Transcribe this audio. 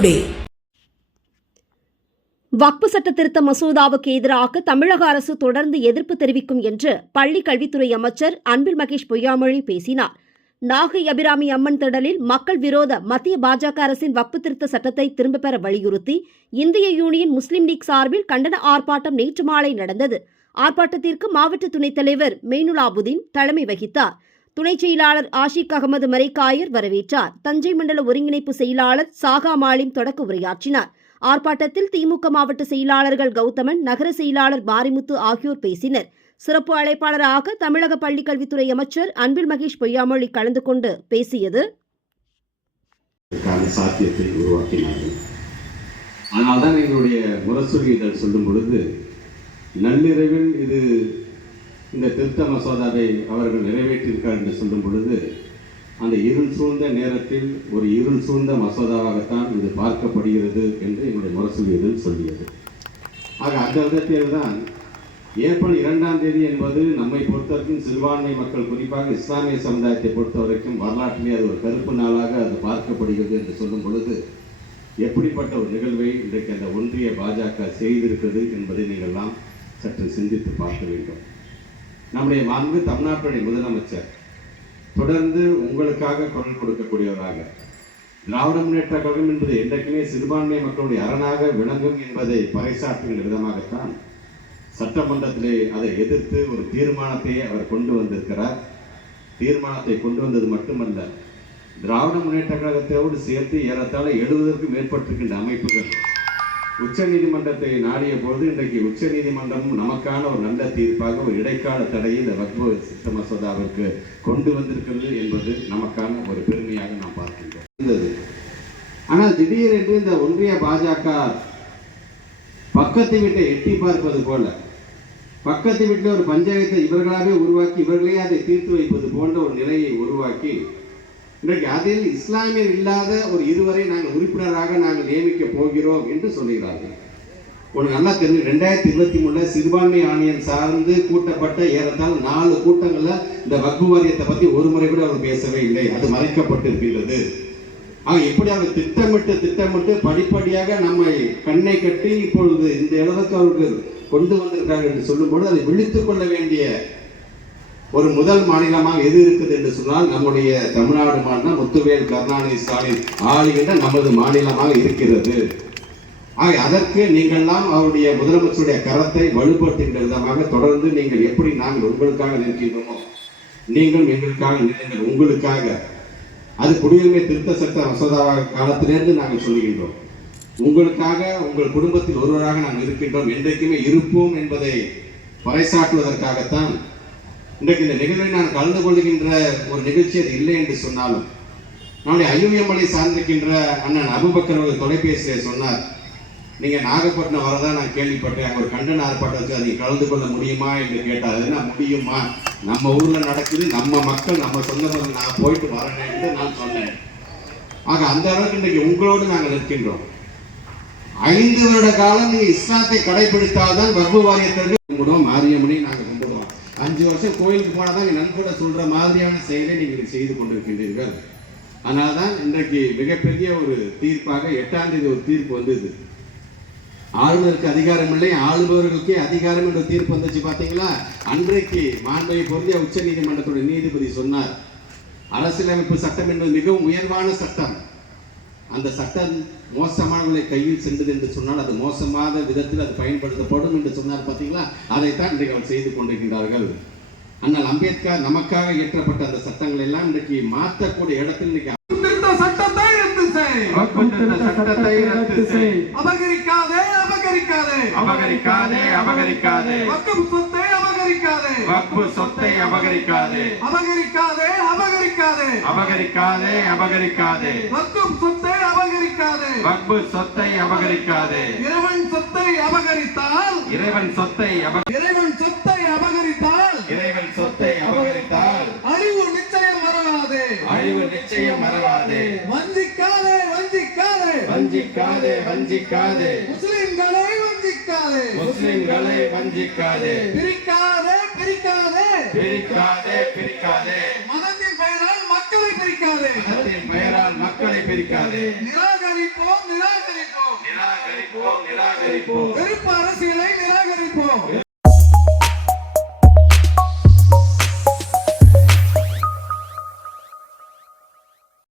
Today. வக்பு சட்ட திருத்த மசோதாவுக்கு எதிராக தமிழக அரசு தொடர்ந்து எதிர்ப்பு தெரிவிக்கும் என்று பள்ளி கல்வித்துறை அமைச்சர் அன்பில் மகேஷ் பொய்யாமொழி பேசினார். நாகை அபிராமி அம்மன் திடலில் மக்கள் விரோத மத்திய பாஜக அரசின் வக்பு திருத்த சட்டத்தை திரும்பப் பெற வலியுறுத்தி இந்திய யூனியன் முஸ்லீம் லீக் சார்பில் கண்டன ஆர்ப்பாட்டம் நேற்று மாலை நடந்தது. ஆர்ப்பாட்டத்திற்கு மாவட்ட துணைத் தலைவர் மெய்னுலாபுதீன் தலைமை வகித்தார். துணைச் செயலாளர் ஆஷிக் அகமது மரைக்காயர் வரவேற்றார். தஞ்சை மண்டல ஒருங்கிணைப்பு செயலாளர் சாகா மாலிம் தொடக்க உரையாற்றினார். ஆர்ப்பாட்டத்தில் திமுக மாவட்ட செயலாளர்கள் கௌதமன், நகர செயலாளர் மாரிமுத்து ஆகியோர் பேசினர். சிறப்பு அழைப்பாளராக தமிழக பள்ளி கல்வித்துறை அமைச்சர் அன்பில் மகேஷ் பொய்யாமொழி கலந்து கொண்டு பேசியது. சாத்தியத்தை உருவாக்கினார்கள். அதனால்தான் எங்களுடைய முரசொலி இதழ் சொல்லும் பொழுது நள்ளிரவில் இந்த திருத்த மசோதாவை அவர்கள் நிறைவேற்றியிருக்கார் என்று சொல்லும் பொழுது அந்த இருள் சூழ்ந்த நேரத்தில் ஒரு இருள் சூழ்ந்த மசோதாவாகத்தான் இது பார்க்கப்படுகிறது என்று எங்களுடைய முரசொலி இதழ் சொல்லியது. ஆக அந்த விதத்தில் தான் ஏப்ரல் 2ஆம் தேதி என்பது நம்மை பொறுத்தவரைக்கும் சிறுபான்மை மக்கள், குறிப்பாக இஸ்லாமிய சமுதாயத்தை பொறுத்தவரைக்கும் வரலாற்றிலே அது ஒரு கருப்பு நாளாக அது பார்க்கப்படுகிறது என்று சொல்லும் பொழுது எப்படிப்பட்ட ஒரு நிகழ்வை இன்றைக்கு அந்த ஒன்றிய பாஜக செய்திருக்கிறது என்பதை நீங்கள்லாம் சற்று சிந்தித்து பார்க்க வேண்டும். நம்முடைய மாண்பு தமிழ்நாட்டுடைய முதலமைச்சர் தொடர்ந்து உங்களுக்காக குரல் கொடுக்கக்கூடியவராக, திராவிட முன்னேற்ற கழகம் என்பது என்றைக்குமே சிறுபான்மை மக்களுடைய அரணாக விளங்கும் என்பதை பறைசாற்றுகின்ற விதமாகத்தான் சட்டமன்றத்திலே அதை எதிர்த்து ஒரு தீர்மானத்தை அவர் கொண்டு வந்திருக்கிறார். தீர்மானத்தை கொண்டு வந்தது மட்டுமல்ல, திராவிட முன்னேற்ற கழகத்தோடு சேர்த்து ஏறத்தாழ 70க்கும் மேற்பட்டிருக்கின்ற அமைப்புகள் உச்ச நீதிமன்றத்தை நாடிய பொழுது இன்றைக்கு உச்ச நீதிமன்றமும் நமக்கான ஒரு நல்ல தீர்ப்பாக ஒரு இடைக்கால தடையை இந்த வக்பு சட்ட மசோதாவிற்கு கொண்டு வந்திருக்கிறது என்பது நமக்கான ஒரு பெருமையாக நாம் பார்க்கின்றோம். ஆனால் திடீரென்று இந்த ஒன்றிய பாஜக பக்கத்து வீட்டை எட்டி பார்ப்பது போல, பக்கத்து வீட்டில் ஒரு பஞ்சாயத்தை இவர்களாகவே உருவாக்கி இவர்களே அதை தீர்த்து வைப்பது போன்ற ஒரு நிலையை உருவாக்கி இன்றைக்கு அதில் இஸ்லாமியர் இல்லாத ஒரு இருவரை நாங்கள் உறுப்பினராக நாங்கள் நியமிக்க போகிறோம் என்று சொல்லுகிறார்கள். ஒரு நல்லா தெரிஞ்சு 2023 சிறுபான்மை ஆணையம் சார்ந்து கூட்டப்பட்ட ஏறத்தால் 4 கூட்டங்களில் இந்த வக்பு வாரியத்தை பற்றி ஒரு முறை கூட அவர் பேசவே இல்லை. அது மறைக்கப்பட்டிருக்கின்றது. எப்படி அவர் திட்டமிட்டு படிப்படியாக நம்மை கண்ணை கட்டி இப்பொழுது இந்த அளவுக்கு அவர்கள் கொண்டு வந்திருக்காங்க என்று சொல்லும்போது அதை விழித்துக் கொள்ள வேண்டிய ஒரு முதல் மாநிலமாக எது இருக்குது என்று சொன்னால் நம்முடைய தமிழ்நாடு மாநிலம் முத்துவேல் கருணாநிதி ஸ்டாலின் ஆளுகின்ற நமது மாநிலமாக இருக்கிறது. அதற்கு நீங்கள்லாம் அவருடைய முதலமைச்சருடைய கரத்தை வலுப்படுத்துகின்ற விதமாக தொடர்ந்து நீங்கள் எப்படி நாங்கள் உங்களுக்காக நிற்கின்றோமோ நீங்கள் எங்களுக்காக நிற்கின்ற உங்களுக்காக, அது குடியுரிமை திருத்த சட்ட மசோதா காலத்திலிருந்து நாங்கள் சொல்லுகின்றோம். உங்களுக்காக, உங்கள் குடும்பத்தில் ஒருவராக நாங்கள் இருக்கின்றோம், என்றைக்குமே இருப்போம் என்பதை பறைசாற்றுவதற்காகத்தான் இன்றைக்கு இந்த நிகழ்வில் நான் கலந்து கொள்கின்ற ஒரு நிகழ்ச்சி அது இல்லை என்று சொன்னாலும், நம்முடைய ஐயுஎம்எல்ஏ சார்ந்திருக்கின்ற அண்ணன் அபுபக்கர் அவர்கள் தொலைபேசியில் சொன்னார், நீங்கள் நாகப்பட்டினம் வரதான் நான் கேள்விப்பட்டேன், அங்கே ஒரு கண்டன ஆர்ப்பாட்டத்தில் அதை கலந்து கொள்ள முடியுமா என்று கேட்டார். என்ன முடியுமா, நம்ம ஊரில் நடக்குது, நம்ம மக்கள் நம்ம சொந்த மக்கள், நான் போயிட்டு வரேன் என்று நான் சொன்னேன். ஆக அந்த அளவுக்கு இன்றைக்கு உங்களோடு நாங்கள் நிற்கின்றோம். 5 வருட காலம் நீங்கள் இஸ்லாத்தை கடைபிடித்தால்தான் வக்பு வாரியத்திற்கு கும்பிடுவோம், மாரியம்மனை நாங்கள் கும்பிடுவோம். 5 வருஷம் கோயிலுக்கு போனால் தான் நன்கொடை சொல்கிற மாதிரியான செயலை நீங்கள் செய்து கொண்டிருக்கின்றீர்கள். அதனால தான் இன்றைக்கு மிகப்பெரிய ஒரு தீர்ப்பாக 8ஆம் தேதி ஒரு தீர்ப்பு வந்தது. ஆளுநருக்கு அதிகாரம் இல்லை, ஆளுபவர்களுக்கே அதிகாரம் என்ற தீர்ப்பு வந்துச்சு. பார்த்தீங்களா, அன்றைக்கு மாண்பை பொருந்திய உச்ச நீதிமன்றத்துடைய நீதிபதி சொன்னார், அரசியலமைப்பு சட்டம் என்பது மிகவும் உயர்வான சட்டம். அந்த சட்டம் மோசமானவர்களை கையில் சென்றது என்று சொன்னால் அது மோசமான விதத்தில் அது பயன்படுத்தப்படும் என்று சொன்னார். பார்த்தீங்களா, அதைத்தான் இன்றைக்கு அவர் செய்து கொண்டிருக்கின்றார்கள். அண்ணல் அம்பேத்கர் நமக்காக இயற்றப்பட்ட அந்த சட்டங்களை எல்லாம் இன்றைக்கு மாற்றக்கூடிய இடத்தில் இன்னைக்கு சட்டத்தை ரத்து செய், அபகரிக்காதே அபகரிக்காதே அபகரிக்காதே அபகரிக்காதே வக்ஃபு சொத்தை அபகரிக்காதே, வக்ஃபு சொத்தை அபகரிக்காதே அபகரிக்காதே அபகரிக்காதே அபகரிக்காதே அபகரிக்காதே வக்ஃபு சொத்தை அபகரிக்காதே, வக்ஃபு சொத்தை அபகரிக்காதே. இறைவன் சொத்தை அபகரித்தால், இறைவன் சொத்தை இறைவன் சொத்தை அபகரித்தால், இறைவன் சொத்தை அபகரித்தால் அழிவு நிச்சயம் மறவாதே, அழிவு நிச்சயம் மறவாதே. வஞ்சிக்காதே வஞ்சிக்காதே வஞ்சிக்காதே வஞ்சிக்காதே முஸ்லிம்களை வஞ்சிக்காதே, முஸ்லிம்களை வஞ்சிக்காதே. பிரிக்காதே பிரிக்காதே பிரிக்காதே பிரிக்காதே மதத்தின் பெயரால் மக்களை பிரிக்காதே, பிரிக்காதே மதத்தின் பெயரால் மக்களை பிரிக்காதே நிராகரிப்போம் நிராகரிப்போம் நிராகரிப்போம் நிராகரிப்போம் வெறுப்பு அரசியலை நிராகரிப்போம்